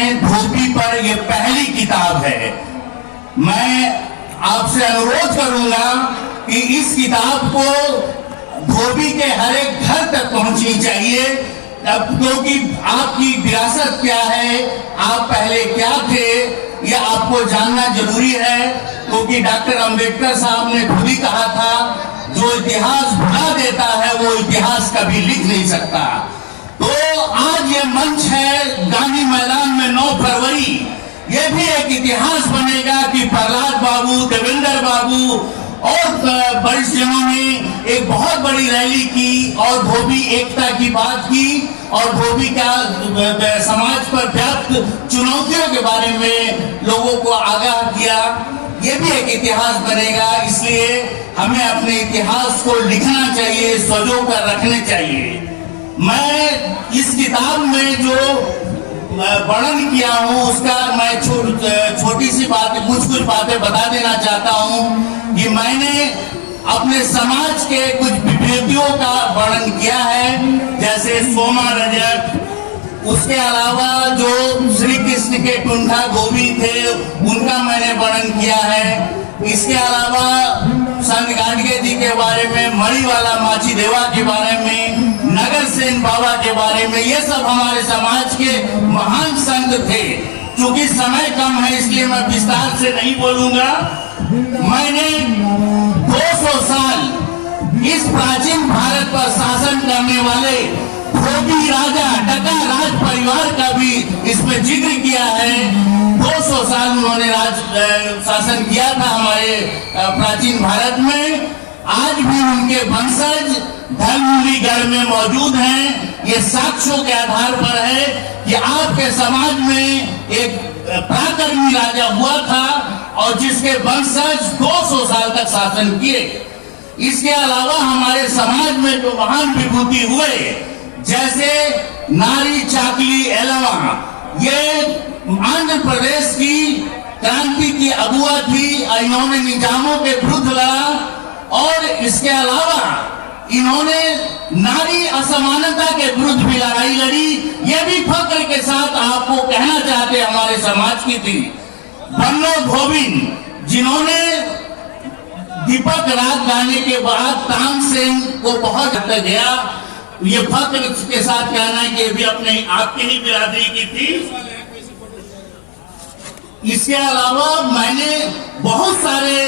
में धोबी पर यह पहली किताब है। मैं आपसे अनुरोध करूंगा कि इस किताब को धोबी के हर एक घर तक पहुंचनी चाहिए, क्योंकि आपकी विरासत क्या है, आप पहले क्या थे, यह आपको जानना जरूरी है। क्योंकि डॉक्टर अंबेडकर साहब ने खुद ही कहा था, जो इतिहास भुला देता है वो इतिहास कभी लिख नहीं सकता। तो आज ये मंच है गांधी मैदान में 9 फरवरी, ये भी एक इतिहास बनेगा कि प्रहलाद बाबू, देवेंद्र बाबू और वरिष्ठ जनों ने एक बहुत बड़ी रैली की और धोबी एकता की बात की और धोबी का समाज पर व्याप्त चुनौतियों के बारे में लोगों को आगाह किया। ये भी एक इतिहास बनेगा, इसलिए हमें अपने इतिहास को लिखना चाहिए, सजो कर रखने चाहिए। मैं इस किताब में जो वर्णन किया हूँ उसका मैं छोटी सी बात, कुछ बातें बता देना चाहता हूँ कि मैंने अपने समाज के कुछ विभूतियों का वर्णन किया है, जैसे सोमा रजक, उसके अलावा जो श्री कृष्ण के टुंडा गोभी थे उनका मैंने वर्णन किया है। इसके अलावा संत गाडगे जी के बारे में, मणिवाला माची देवा के बारे में, नगर सेन बाबा के बारे में, ये सब हमारे समाज के महान संत थे। क्योंकि समय कम है इसलिए मैं विस्तार से नहीं बोलूंगा। मैंने 200 साल इस प्राचीन भारत पर शासन करने वाले धोबी राजा टका राज परिवार का भी इसमें जिक्र किया है। 200 साल उन्होंने शासन किया था हमारे प्राचीन भारत में। आज भी उनके वंशज धर्मगढ़ में मौजूद हैं। ये साक्ष्यों के आधार पर है कि आपके समाज में एक पराक्रमी राजा हुआ था और जिसके वंशज 200 साल तक शासन किए। इसके अलावा हमारे समाज में जो महान विभूति हुए, जैसे नारी चाकली एलवा, ये आंध्र प्रदेश की क्रांति की अगुआ थी। इन्होंने निजामों के विरुद्ध लड़ा और इसके अलावा इन्होंने नारी असमानता के विरुद्ध भी लड़ाई लड़ी। ये भी फक्र के साथ आपको कहना चाहते हमारे समाज की थी। बन्नो धोबिन, जिन्होंने दीपक राग गाने के बाद तानसेन को बहुत हद तक गया, ये फक्र के साथ कहना है कि भी अपने आपकी ही बिरादरी की थी। इसके अलावा मैंने बहुत सारे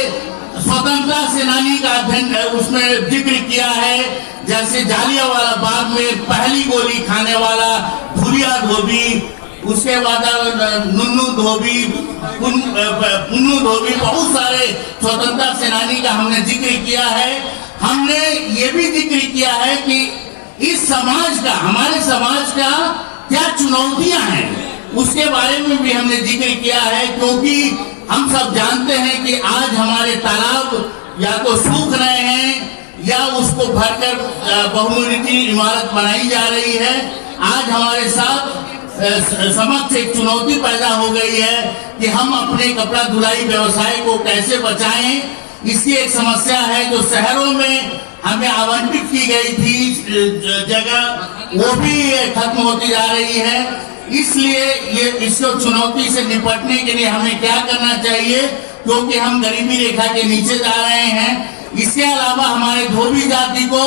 स्वतंत्रता सेनानी का अध्ययन उसमें जिक्र किया है, जैसे जालियांवाला बाग में पहली गोली खाने वाला धुरिया धोबी, उसके बाद नुन्नू धोबी, पुन्नू धोबी, बहुत सारे स्वतंत्रता सेनानी का हमने जिक्र किया है। हमने ये भी जिक्र किया है कि इस समाज का, हमारे समाज का क्या चुनौतियां हैं, उसके बारे में भी हमने जिक्र किया है। क्योंकि हम सब जानते हैं कि आज हमारे तालाब या तो सूख रहे हैं या उसको भरकर बहुमंजिली इमारत बनाई जा रही है। आज हमारे साथ समक्ष एक चुनौती पैदा हो गई है कि हम अपने कपड़ा धुलाई व्यवसाय को कैसे बचाएं। इसकी एक समस्या है जो शहरों में हमें आवंटित की गई थी जगह, वो भी खत्म होती जा रही है। इसलिए ये इसको चुनौती से निपटने के लिए हमें क्या करना चाहिए, क्योंकि हम गरीबी रेखा के नीचे जा रहे हैं। इसके अलावा हमारे धोबी जाति को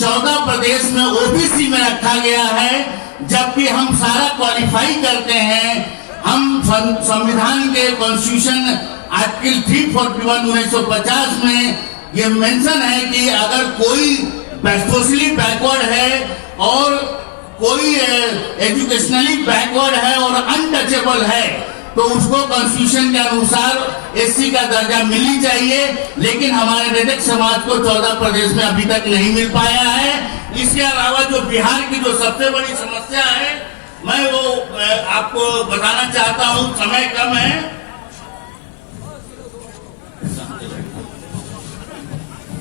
14 प्रदेश में ओबीसी में रखा गया है, जबकि हम सारा क्वालिफाई करते हैं। हम संविधान के कॉन्स्टिट्यूशन आर्टिकल 341 1950 में ये मेंशन है कि अगर कोई सोशली बैकवर्ड है और कोई एजुकेशनली बैकवर्ड है और अनटचेबल है तो उसको कॉन्स्टिट्यूशन के अनुसार एससी का दर्जा मिलनी चाहिए। लेकिन हमारे वैदिक समाज को 14 प्रदेश में अभी तक नहीं मिल पाया है। इसके अलावा जो बिहार की जो सबसे बड़ी समस्या है, मैं वो आपको बताना चाहता हूँ, समय कम है।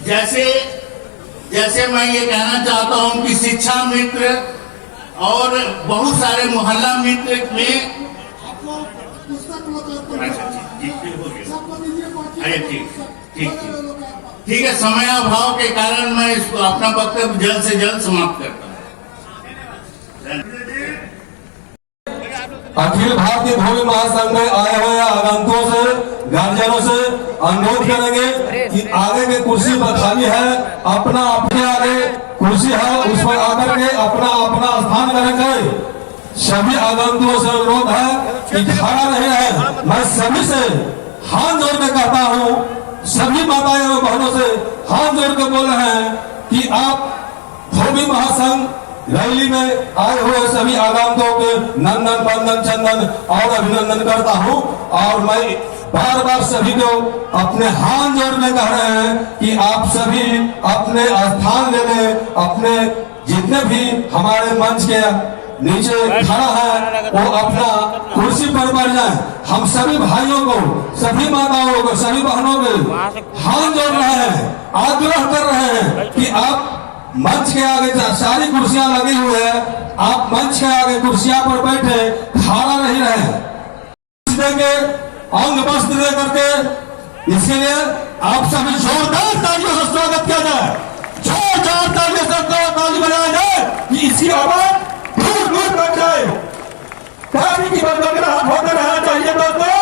जैसे मैं ये कहना चाहता हूँ कि शिक्षा मित्र और बहुत सारे मोहल्ला मित्र में ठीक है, समय अभाव के कारण मैं इसको अपना वक्तव्य जल्द से जल्द समाप्त करता हूँ। अखिल भारतीय धोबी महासंघ में आए हुए आगंतुकों से, गार्जियनों से अनुरोध करेंगे कि आगे की कुर्सी पर खाली है, अपना अपने आगे कुर्सी है उस पर आकर के अपना अपना स्थान करेंगे। सभी आगंतुकों से अनुरोध है कि खड़ा नहीं रहे। मैं सभी से हाथ जोड़ के कहता हूँ, सभी माताएं और बहनों से हाथ जोड़ के बोल रहे हैं कि आप धोबी महासंघ रैली में आए हुए सभी आगंतुकों के नंदन बंदन चंदन और अभिनंदन करता हूँ। और मैं बार बार सभी को अपने हाथ जोड़ने कह रहे हैं कि आप सभी अपने स्थान ले लें, अपने जितने भी हमारे मंच के नीचे खड़ा है वो अपना कुर्सी पर बैठ जाए। हम सभी भाइयों को, सभी माताओं को, सभी बहनों को हाथ जोड़ रहे हैं, आग्रह कर रहे हैं कि आप मंच के आगे सारी कुर्सियां लगी हुई है, आप मंच के आगे कुर्सियां पर बैठे, खड़ा नहीं रहे। अंग वस्त्र दे करके इसके लिए आप सभी जोरदार तालियों से स्वागत किया जाए, जोरदार तालियों से ताली बजाया जाए कि इसकी आवाज दूर दूर तक जाए। ताली की बंदोबस्त होते रहना चाहिए दोस्तों।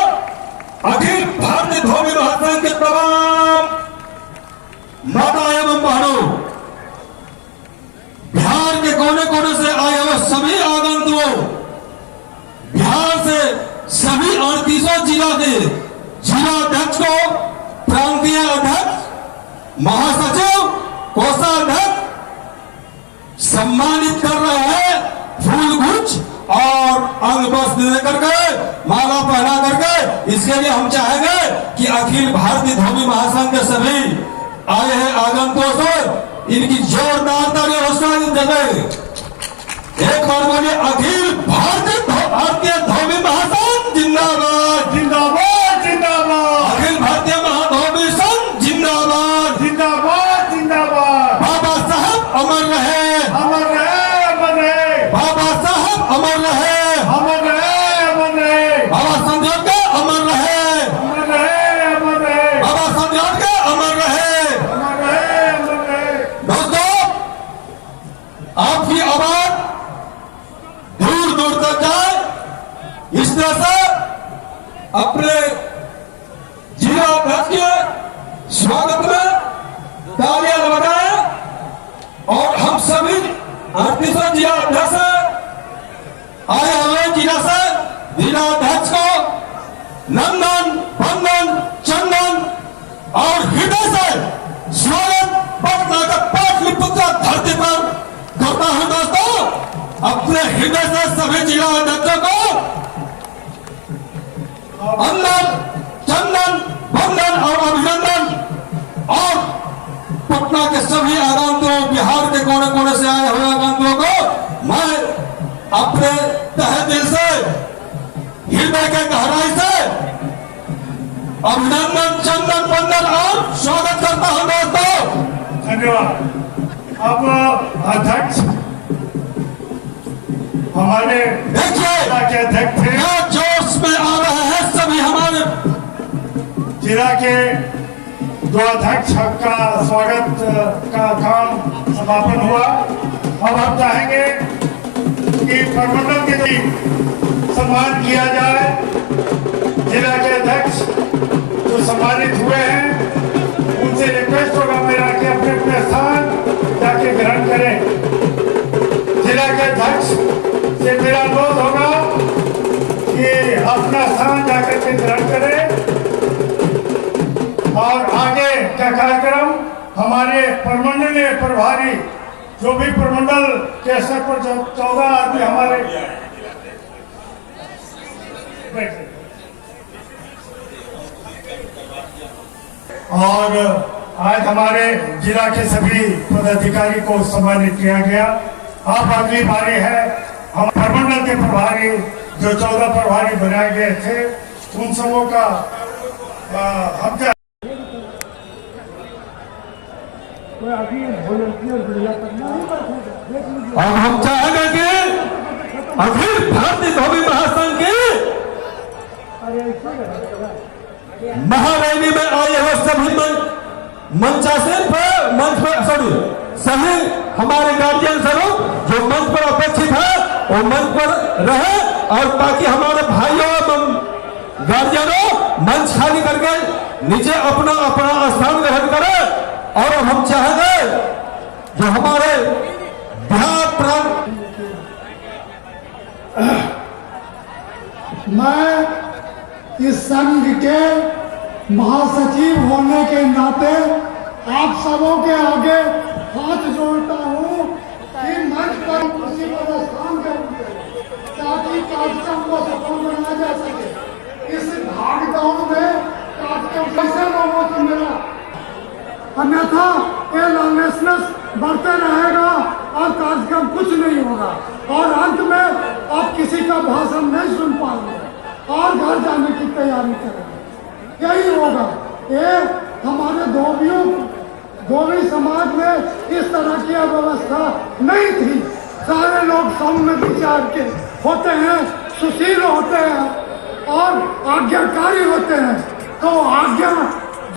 अखिल भारतीय धोबी महासंघ के तमाम माता एवं बहनों, बिहार के कोने कोने से आए हुए सभी आगंतुकों, बिहार से सभी 38 जिला के जिला अध्यक्ष को, प्रांतीय अध्यक्ष, महासचिव, कोषाध्यक्ष सम्मानित कर रहे हैं फूल गुच्छ और अंग वस्त्र देकर के, माला पहना करके। इसके लिए हम चाहेंगे कि अखिल भारतीय धोबी महासंघ के सभी आए हैं आगंतुकों से इनकी जोरदार तालियों से स्वागत करें। एक बार बोलिए, अखिल भारतीय धोबी महासंघ जिंदाबाद जिंदाबाद जिंदाबाद। अखिल भारतीय महाधोबी संघ जिंदाबाद जिंदाबाद जिंदाबाद। बाबा साहब अमर रहे, अमर रहे, अमर रहे। बाबा साहब अमर रहे, अमर रहे, अमर रहे। बाबा संध्यान का अमर रहे, अमर रहे, अमर रहे। बाबा संध्यान का अमर रहे, अमर रहे, अमर रहे। दोस्तों, आपकी आवाज दूर दूर तक जाए, इस तरह से अपने जिला अध्यक्ष के स्वागत में तालियां लगाएं। और हम सभी 38 जिला अध्यक्ष आए हुए जिला से जिला अध्यक्ष को नंदन बंदन चंदन और हृदय से स्वागत पटना का पाटलिपुत्र धरती पर करता हूं। दोस्तों, अपने हृदय से सभी जिला अध्यक्षों को अंदर चंदन बंदन और अभिनंदन। और पटना के सभी आगंतुकों, बिहार के कोने कोने से आए हुए आगंतुकों को मैं अपने तहे दिल से, हृदय के गहराई से अभिनंदन चंदन बंदन और स्वागत करता हूं। दोस्तों धन्यवाद। अब अध्यक्ष हमारे देखिए के अध्यक्ष थे, क्या जोश में आ रहे हैं सभी हमारे जिला के दो अध्यक्ष का स्वागत का काम समापन हुआ। अब हम चाहेंगे कि प्रमंडल के लिए सम्मान किया जाए। जिला के अध्यक्ष जो सम्मानित हुए हैं उनसे रिक्वेस्ट होगा मेरा कि अपने अपने स्थान जाके ग्रहण करें। जिला के अध्यक्ष से मेरा अनुरोध होगा कि अपना स्थान जाकर के ग्रहण करें। और आगे का कार्यक्रम हमारे प्रमंडलीय प्रभारी, जो भी प्रमंडल के स्तर पर 14 आदमी हमारे और आज हमारे जिला के सभी पदाधिकारी को सम्मानित किया गया। अब अगली बारी है हम प्रमंडल के प्रभारी, जो 14 प्रभारी बनाए गए थे, उन सबों का हम क्या अब हम चाहेंगे कि अखिल भारतीय धोबी महासंघ की महारैली में आए हुए सभी मंच पर सही हमारे गार्जियन स्वरूप जो मंच पर अपेक्षित है वो मंच पर रहे और ताकि हमारे भाइयों एवं गार्जियनों मंच खाली करके नीचे अपना अपना स्थान ग्रहण करें। और हम चाहेंगे जो हमारे बिहार प्रांत, मैं इस संघ के महासचिव होने के नाते आप सबों के आगे हाथ जोड़ता हूँ कि मंच पर किसी स्थान करूंगे ताकि कार्यक्रम को सफल बनाया जा सके। इस भागदौड़ में कार्यक्रम कैसे लोगों को मिला, अन्यथा ये लॉलेसनेस बढ़ते रहेगा और कार्यक्रम कुछ नहीं होगा और अंत में आप किसी का भाषण नहीं सुन पाएंगे और घर जाने की तैयारी करेंगे। यही होगा। ये हमारे धोबी समाज में इस तरह की व्यवस्था नहीं थी। सारे लोग सौम्य विचार के होते हैं, सुशील होते हैं और आज्ञाकारी होते हैं। तो आज्ञा